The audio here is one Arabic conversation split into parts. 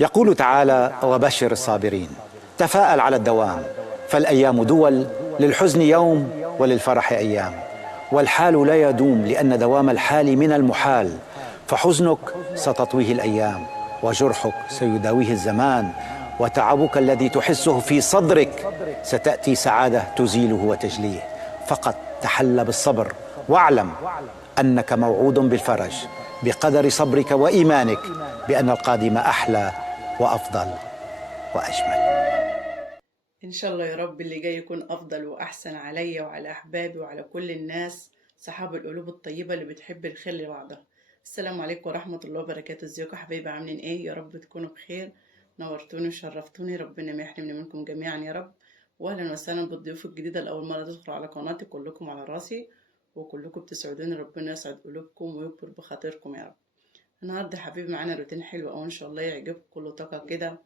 يقول تعالى: وبشر الصابرين. تفاءل على الدوام، فالأيام دول، للحزن يوم وللفرح أيام، والحال لا يدوم لأن دوام الحال من المحال، فحزنك ستطويه الأيام، وجرحك سيداويه الزمان، وتعبك الذي تحسه في صدرك ستأتي سعادة تزيله وتجليه. فقط تحل بالصبر، واعلم أنك موعود بالفرج بقدر صبرك وإيمانك بأن القادم أحلى وأفضل وأجمل. إن شاء الله يا رب اللي جاي يكون أفضل وأحسن عليا وعلى أحبابي وعلى كل الناس صحاب القلوب الطيبة اللي بتحب الخير لبعضها. السلام عليكم ورحمة الله وبركاته. ازيكم يا حبايبي، عاملين ايه؟ يا رب تكونوا بخير. نورتوني وشرفتوني، ربنا ما يحرمني منكم جميعا يا رب. واهلا وسهلا بالضيوف الجديدة لأول مرة تدخل على قناتي، كلكم على راسي وكلكم بتسعدوني، ربنا يسعد قلوبكم ويكبر بخاطركم يا رب. النهارده يا حبيبي معانا روتين حلو أوي إن شاء الله يعجبكم، كله طاقة كده،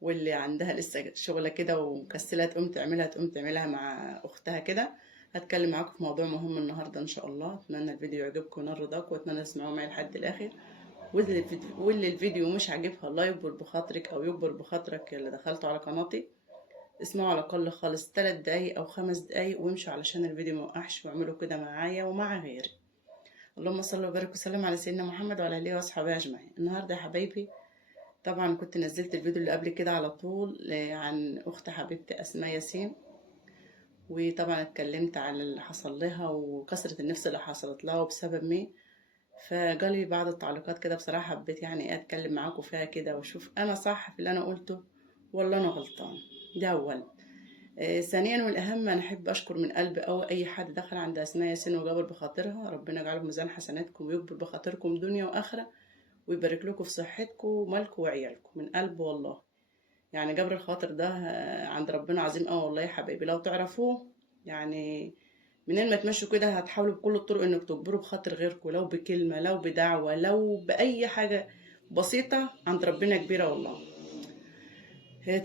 واللي عندها لسه شغلة كده ومكسلة تقوم تعملها مع أختها كده. هتكلم معاكم في موضوع مهم النهاردة إن شاء الله. أتمنى الفيديو يعجبكم ونال رضاكم، وأتمنى تسمعوه معي لحد الآخر. واللي الفيديو مش عاجبها الله يكبر بخاطرك أو يكبر بخاطرك اللي دخلتوا على قناتي، اسمعوا على الأقل خالص 3 دقايق أو 5 دقايق وامشوا علشان الفيديو موقعش، واعملوا كده معايا ومع غيري. اللهم صل وبارك وسلم على سيدنا محمد وعلى آله وأصحابه أجمعين. النهاردة يا حبايبي طبعا كنت نزلت الفيديو اللي قبل كده على طول عن اخت حبيبتي اسماء ياسين، وطبعا اتكلمت عن اللي حصل لها وكسرة النفس اللي حصلت لها وبسبب مين. فجالي بعض التعليقات كده، بصراحة حبيت يعني ايه اتكلم معاكم فيها كده واشوف انا صح في اللي انا قلته ولا انا غلطان. ده اولا. ثانيا والاهم، انا احب اشكر من قلبي او اي حد دخل عند اسماء ياسين وجبر بخاطرها، ربنا يجعله في ميزان حسناتكم ويكبر بخاطركم دنيا واخره، ويبارك لكم في صحتكم ومالكم وعيالكم من قلب والله. يعني جبر الخاطر ده عند ربنا عظيم قوي والله يا حبايبي، لو تعرفوه يعني منين ما تمشوا كده هتحاولوا بكل الطرق انك تجبروا بخاطر غيركم، لو بكلمة لو بدعوة لو بأي حاجة بسيطة، عند ربنا كبيرة والله.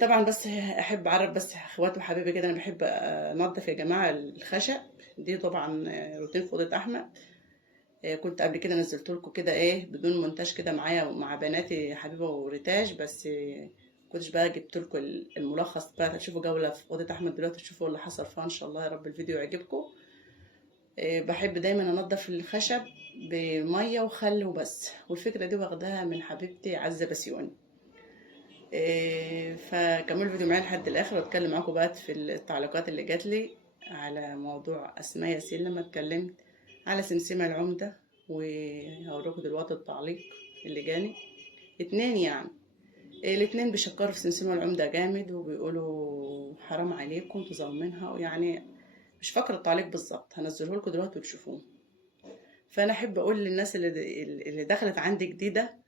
طبعا بس احب اعرف بس اخواتي وحبايبي كده، انا بحب انضف يا جماعة الخشب دي طبعا روتين في اوضة احمد. كنت قبل كده نزلت لكم كده ايه بدون مونتاج كده معايا ومع بناتي حبيبه وريتاج، بس كنتش بقى جبت لكم الملخص بقى، تشوفوا جوله في اوضه احمد دلوقتي تشوفوا اللي حصل فيها ان شاء الله يا رب الفيديو يعجبكم. بحب دايما انضف الخشب بميه وخل وبس، والفكره دي واخداها من حبيبتي عزه بسيوني. فكملوا الفيديو معايا لحد الاخر، واتكلم معاكم بقى في التعليقات اللي جات لي على موضوع اسماء ياسين لما اتكلمت على سمسمة العمدة. وهوريكم دلوقتي التعليق اللي جاني. 2 يعني، الاتنين بيشكروا في سمسمة العمدة جامد وبيقولوا حرام عليكم تظلمينها، يعني مش فاكرة التعليق بالظبط، هنزله لكم دلوقتي وتشوفوه. فانا احب اقول للناس اللي دخلت عندي جديدة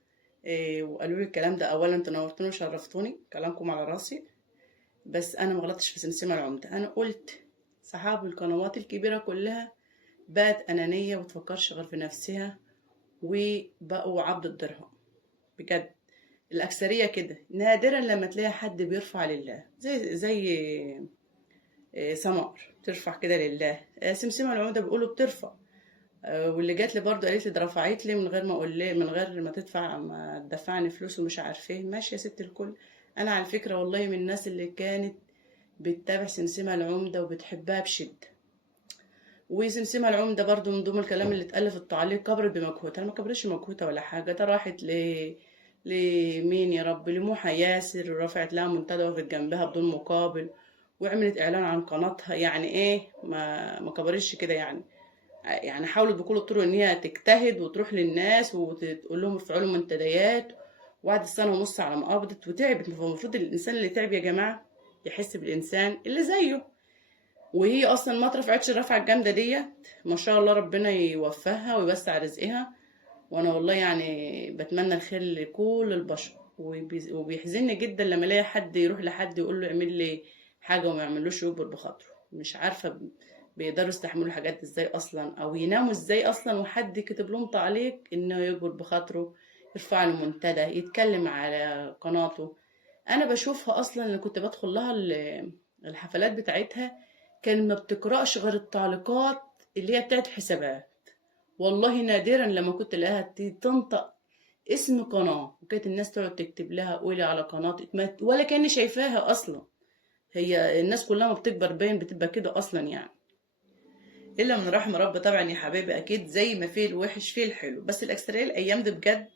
وقالوا لي الكلام ده، اولا انتوا نورتوني وشرفتوني، كلامكم على راسي، بس انا ما غلطتش في سمسمة العمدة. انا قلت صحاب القنوات الكبيرة كلها بقت انانية وتفكرش غير في نفسها وبقوا عبد الدرهم بجد. الأكثرية كده، نادرا لما تلاقي حد بيرفع لله زي سمر بترفع كده لله. سمسمة العمدة بيقولوا بترفع. واللي جات لي برضه قالت لي ده رفعت لي من غير ما اقول ليه، من غير ما تدفعني فلوس ومش عارفه ايه. ماشي يا ست الكل، انا على فكره والله من الناس اللي كانت بتتابع سمسمة العمدة وبتحبها بشده. وسمسمة العمدة برضو من ضمن الكلام اللي اتقال في التعليق كبرت بمجهودها. انا ما كبرتش مجهودها ولا حاجه، ده راحت لمين يا رب، لموحى ياسر، ورفعت لها منتدى وقفت جنبها بدون مقابل، وعملت اعلان عن قناتها. يعني ايه ما كبرتش كده يعني حاولت بكل الطرق ان هي تجتهد وتروح للناس وتقول لهم ارفعوا لهم منتديات، وقعدت سنه ونص على ما قبضت وتعبت. فالمفروض الانسان اللي تعب يا جماعه يحس بالانسان اللي زيه، وهي اصلا ما اترفعتش الرفعه الجامده ديت. ما شاء الله ربنا يوفقها ويوسع رزقها. وانا والله يعني بتمنى الخير لكل البشر، وبيحزنني جدا لما الاقي حد يروح لحد يقول له اعمل لي حاجه وما يعملوش يكبر بخاطره. مش عارفه بيقدروا يستحملوا الحاجات دي ازاي اصلا، او يناموا ازاي اصلا وحد كتب لهم تعليق انه يكبر بخاطره، يرفع له منتدى، يتكلم على قناته. انا بشوفها اصلا اللي كنت بدخل لها الحفلات بتاعتها كان ما بتقرأش غير التعليقات اللي هي بتاعت حسابات. والله نادرا لما كنت الاقيها تنطق اسم قناة، وكانت الناس تقعد تكتب لها قولي على قناة، ولا كاني شايفاها اصلا. هي الناس كلها ما بتكبر باين بتبقى كده اصلا يعني، الا من رحم رب طبعا يا حبايبي. اكيد زي ما فيه الوحش فيه الحلو، بس الاكثريه الايام دي بجد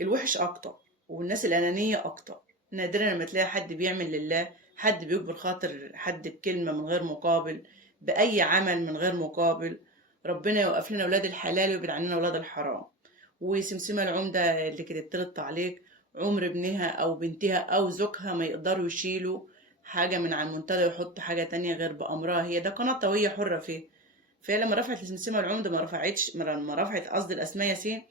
الوحش اكتر، والناس الانانيه اكتر. نادرا لما تلاقي حد بيعمل لله، حد بيجبر خاطر حد بكلمه من غير مقابل، باي عمل من غير مقابل. ربنا يوقف لنا اولاد الحلال ويبعد عننا اولاد الحرام. وسمسمه العمده اللي كتبت لها التعليق، عمر ابنها او بنتها او زوجها ما يقدروا يشيلوا حاجه من على المنتدى ويحطوا حاجه تانية غير بامرها هي، ده قناتها وهي حره فيه. فهي لما رفعت لسمسمة العمدة ما رفعت قصدي الأسماء ياسين.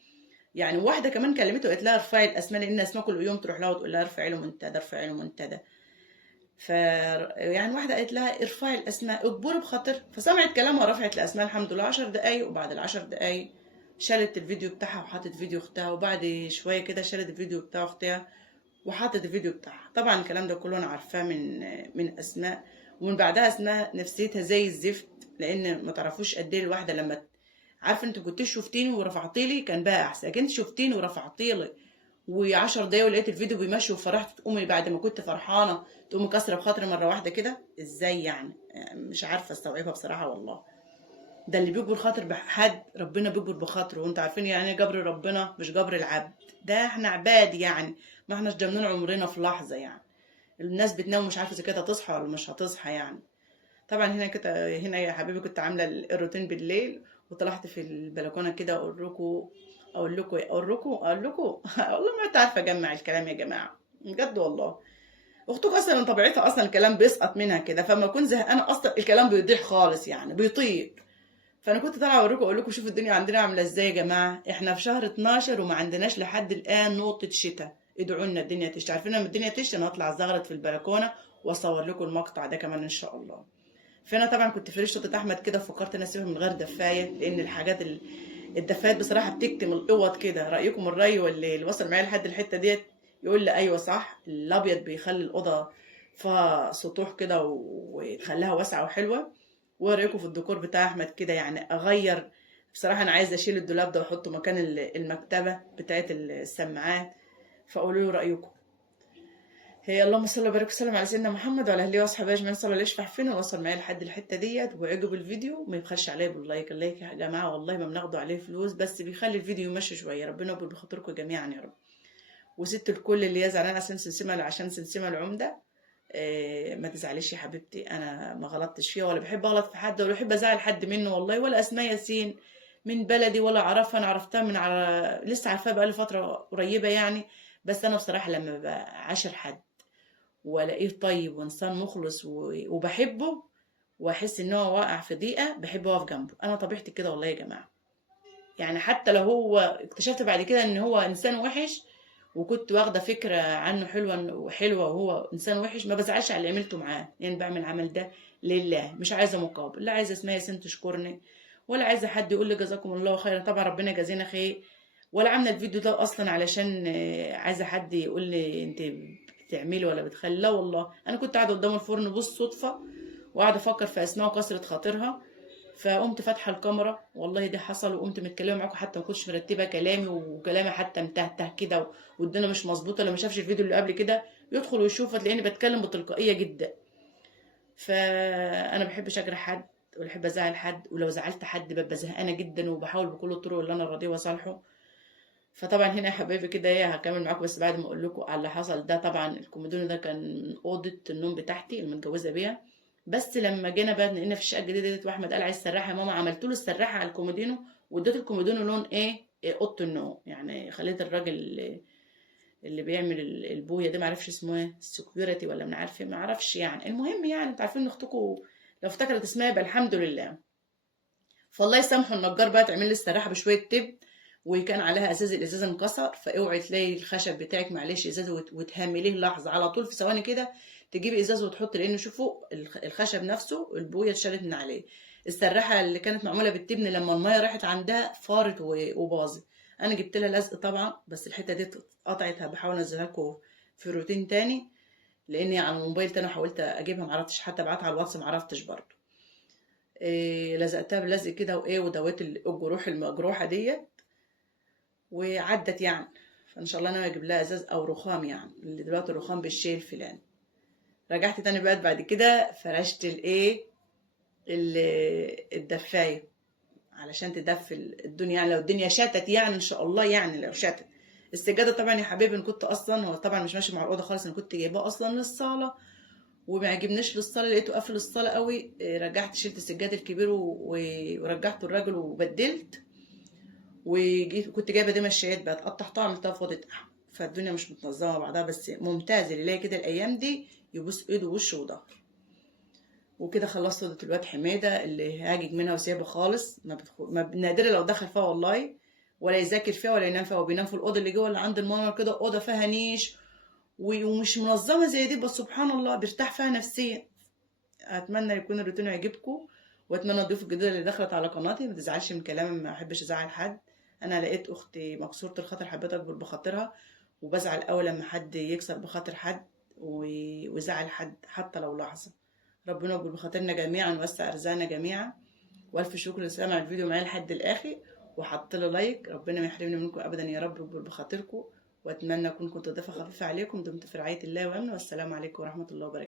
يعني واحدة كمان كلمته وقالت لها ارفعي الأسماء، لأن أسماء كل يوم تروح لها وتقول لها ارفعي له منتدى ارفعي له منتدى. ف يعني واحدة قالت لها ارفعي الأسماء اجبري بخاطر، فسمعت كلامها ورفعت الأسماء الحمد لله 10 دقايق. وبعد ال10 دقايق شالت الفيديو بتاعها وحطت فيديو أختها، وبعد شوية كده شالت الفيديو بتاع أختها وحطت الفيديو بتاعها. طبعا الكلام ده كله أنا عارفاه من أسماء، ومن بعدها أسماء نفسيتها زي الزفت، لأن ما تعرفوش قد إيه الواحدة لما عارفه انت كنت شفتيني ورفعتي لي كان بقى احسن، لكن انت شفتيني ورفعتي لي و10 دقايق ولقيت الفيديو بيمشي وفرحت تقومي بعد ما كنت فرحانه تقومي كسره بخاطري مره واحده كده، ازاي يعني؟ مش عارفه استوعبها بصراحه والله. ده اللي بيجبر خاطر بحد ربنا بيجبر بخاطره، وانتوا عارفين يعني ايه جبر ربنا مش جبر العبد. ده احنا عباد يعني، ما احناش ضامنين عمرنا في لحظه يعني. الناس بتنام مش عارفه اذا كانت هتصحى ولا مش هتصحى يعني. طبعا هنا يا حبيبي كنت عامله الروتين بالليل، وطلعت في البلكونه كده اقول لكم والله ما انت عارفه اجمع الكلام يا جماعه بجد والله. اختك اصلا من طبيعتها اصلا الكلام بيسقط منها كده، فما اكون زهقانه اصلا الكلام بيضيع خالص يعني بيطير. فانا كنت طالعه اقول لكم شوفوا الدنيا عندنا عامله ازاي يا جماعه. احنا في شهر 12 وما عندناش لحد الان نقطه شتاء. ادعوا لنا الدنيا تشتي. عارفين لما الدنيا تشتي انا هطلع زغرت في البلكونه واصور لكم المقطع ده كمان ان شاء الله. فانا طبعا كنت فريش شطه احمد كده، فكرت اني اسيبها من غير دفايه، لان الدفايات بصراحه بتكتم الاوض كده. رايكم الراي واللي وصل معايا لحد الحته ديت يقول لي ايوه صح، الابيض بيخلي الاوضه فيها سطوح كده وتخليها واسعه وحلوه. ورايكم في الديكور بتاع احمد كده يعني اغير. بصراحه انا عايزه اشيل الدولاب ده واحطه مكان المكتبه بتاعت السماعات، فقولوا لي رايكم. هي اللهم صل وبارك وسلم على سيدنا محمد وعلى اهله واصحابه اجمعين. صلى الله يشفع فينا ووصل معايا لحد الحته ديت وعجب الفيديو ما يبخلش عليه باللايك. اللايك يا جماعه والله ما بناخده عليه فلوس، بس بيخلي الفيديو يمشي شويه. ربنا يكبر بخاطركم جميعا يا رب. وست الكل اللي هي زعلانه عشان سمسمه العمده، ما تزعليش يا حبيبتي، انا ما غلطتش فيها ولا بحب اغلط في حد ولا بحب ازعل حد منه والله. ولا اسماء ياسين من بلدي ولا اعرفها، انا عرفتها من لسه عارفاها بقالي فتره قريبه يعني. بس انا بصراحه لما بعاشر حد والاقيه طيب وانسان مخلص وبحبه، واحس ان هو واقع في ضيقه بحب اقف جنبه. انا طبيعتي كده والله يا جماعه. يعني حتى لو هو اكتشفت بعد كده ان هو انسان وحش، وكنت واخده فكره عنه حلوه وهو انسان وحش، ما بزعلش على اللي عملته معاه، يعني بعمل العمل ده لله، مش عايزه مقابل. لا عايزه اسمها ياسين تشكرني، ولا عايزه حد يقول لي جزاكم الله خيرا، طبعا ربنا يجازينا خير. ولا عامله الفيديو ده اصلا علشان عايزه حد يقول لي انت بتعملي ولا بتخلي. لا والله انا كنت قاعده قدام الفرن بالصدفه وقاعده افكر في اسماء وكسره خاطرها، فقمت فاتحه الكاميرا والله ده حصل، وقمت متكلمه معاكم حتى ما كنتش مرتبه كلامي، وكلامي حتى متهته كده والدنيا مش مظبوطه. لما شافش الفيديو اللي قبل كده يدخل ويشوف هتلاقيني بتكلم بتلقائيه جدا. فانا بحبش اجرح حد ولا بحب ازعل حد، ولو زعلت حد ببقى زهقانه جدا وبحاول بكل الطرق اللي انا راضيه واصالحه. فطبعا هنا يا حبايبي كده ايه هكمل معاكم، بس بعد ما اقول لكم على اللي حصل ده. طبعا الكومودينو ده كان اوضه النوم بتاعتي المتجوزه بيها، بس لما جينا بقى نقلنا في الشقه الجديده ديت واحمد قال عايز سراحه يا ماما، عملت له السراحه على الكومودينو، واديت الكومودينو لون اوضه النوم يعني. خليت الراجل اللي بيعمل البويه ده معرفش اسمه ايه، السكيورتي ولا من عارفه ما اعرفش يعني. المهم يعني انتوا عارفين ان اختكم لو افتكرت اسمها يبقى الحمد لله. فالله يسامحه النجار بقى تعمل لي السراحه بشويه تب، وكان عليها الازاز انكسر. فاوعي تلاقي الخشب بتاعك معلش ازاز وتهمليه لحظه على طول في ثواني كده تجيبي ازاز وتحطي، لان شوفوا الخشب نفسه البويه اتشالت من عليه. السراحه اللي كانت معموله بالتبن لما الميه راحت عندها فارت وباظت. انا جبت لها لزق طبعا، بس الحته دي اتقطعت، بحاول انزلها لكم في روتين تاني، لاني على الموبايل تاني حاولت اجيبها معرفتش، حتى ابعتها على الواتس معرفتش برضه. لزقتها بلزق كده ودويت الجروح المجروحه ديت وعدت يعني. فان شاء الله انا هجيب لها ازاز او رخام، يعني اللي دلوقتي الرخام بالشيء الفلاني. رجعت تاني بقى بعد كده فرشت الدفايه علشان تدفي الدنيا، يعني لو الدنيا شتت يعني ان شاء الله، يعني لو شتت. السجاده طبعا يا حبيبي انا كنت اصلا، هو طبعا مش ماشي مع الاوضه خالص، انا كنت جايباه اصلا للصاله وما عجبنيش للصاله، لقيته قافل الصاله قوي. رجعت شلت السجاد الكبير ورجعته الراجل وبدلت، وجيت كنت جايبه دي مشايات بقى قطعتها عملتها في اوضه قهوه. فالدنيا مش متنظمه بعضها، بس ممتاز اللي يلاقي كده الايام دي يبوس ايده ووشه وظهر. وكده خلصت اوضه الواد حماده اللي هاجج منها وسايبه خالص، نادرا لو دخل فيها والله، ولا يذاكر فيها ولا ينام فيها، وبينام في الاوضه اللي جوه اللي عند المنور كده، اوضه فيها نيش ومش منظمه زي دي، بس سبحان الله بيرتاح فيها نفسيا. اتمنى يكون الروتين يعجبكم، واتمنى الضيوف الجديده اللي دخلت على قناتي ما تزعلش من كلامي، ما احبش ازعل حد. انا لقيت اختي مكسوره الخاطر، حبيت اكبر بخاطرها، وبزعل قوي لما حد يكسر بخاطر حد ويزعل حد حتى لو لحظه. ربنا يكبر بخاطرنا جميعا ويوسع ارزاقنا جميعا. والف شكر اللي سمع الفيديو معايا لحد الاخر وحط له لايك. ربنا ما يحرمني منكم ابدا يا رب، يكبر بخاطركم. واتمنى اكون كنت ضيفه خفيفه عليكم. دمتم في رعايه الله وامنه، والسلام عليكم ورحمه الله وبركاته.